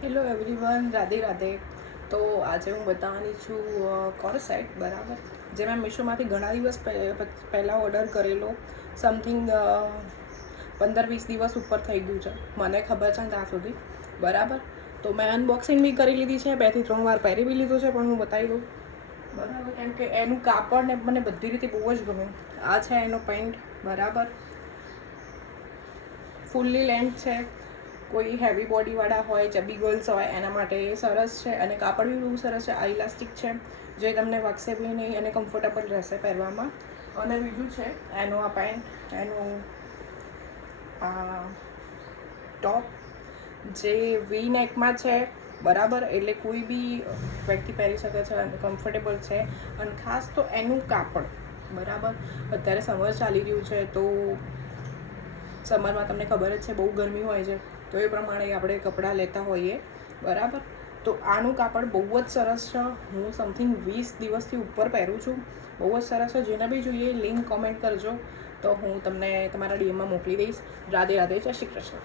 Hello everyone, Radhe Radhe. તો આજે હું બતાવવાની છું કોર્સેટ, બરાબર, જે મેં મીશોમાંથી ઘણા દિવસ પહેલાં ઓર્ડર કરેલો. સમથિંગ 15-20 દિવસ ઉપર થઈ ગયું છે, મને ખબર છે ને ત્યાં સુધી, બરાબર. તો મેં અનબોક્સિંગ બી કરી લીધી છે, 2-3 વાર પહેરી બી લીધું છે, પણ હું બતાવી દઉં, બરાબર. કેમ કે એનું કાપડ ને મને બધી રીતે બહુ જ ગમ્યું. આ છે એનો પેન્ટ, બરાબર, ફૂલ્લી લેન્થ છે. કોઈ હેવી બોડીવાળા હોય, ચબી ગર્લ્સ હોય, એના માટે સરસ છે. અને કાપડ બી બહુ સરસ છે, આ ઇલાસ્ટિક છે, જે તમને વાગશે બી નહીં અને કમ્ફર્ટેબલ રહેશે પહેરવામાં. અને બીજું છે એનું આ પેન્ટ, એનું આ ટોપ, જે વી નેકમાં છે, બરાબર. એટલે કોઈ બી વ્યક્તિ પહેરી શકે છે અને કમ્ફર્ટેબલ છે. અને ખાસ તો એનું કાપડ, બરાબર. અત્યારે સમર ચાલી રહ્યું છે, તો સમરમાં તમને ખબર જ છે બહુ ગરમી હોય છે, તો એ પ્રમાણે આપણે કપડાં લેતા હોઈએ, બરાબર. તો આનું કાપડ બહુ જ સરસ છે. હું સમથિંગ 20 દિવસથી ઉપર પહેરું છું. બહુ જ સરસ છે. જેને બી જોઈએ લિંક કોમેન્ટ કરજો, તો હું તમને તમારા ડીએમમાં મોકલી દઈશ. રાધે રાધે, જય શ્રી કૃષ્ણ.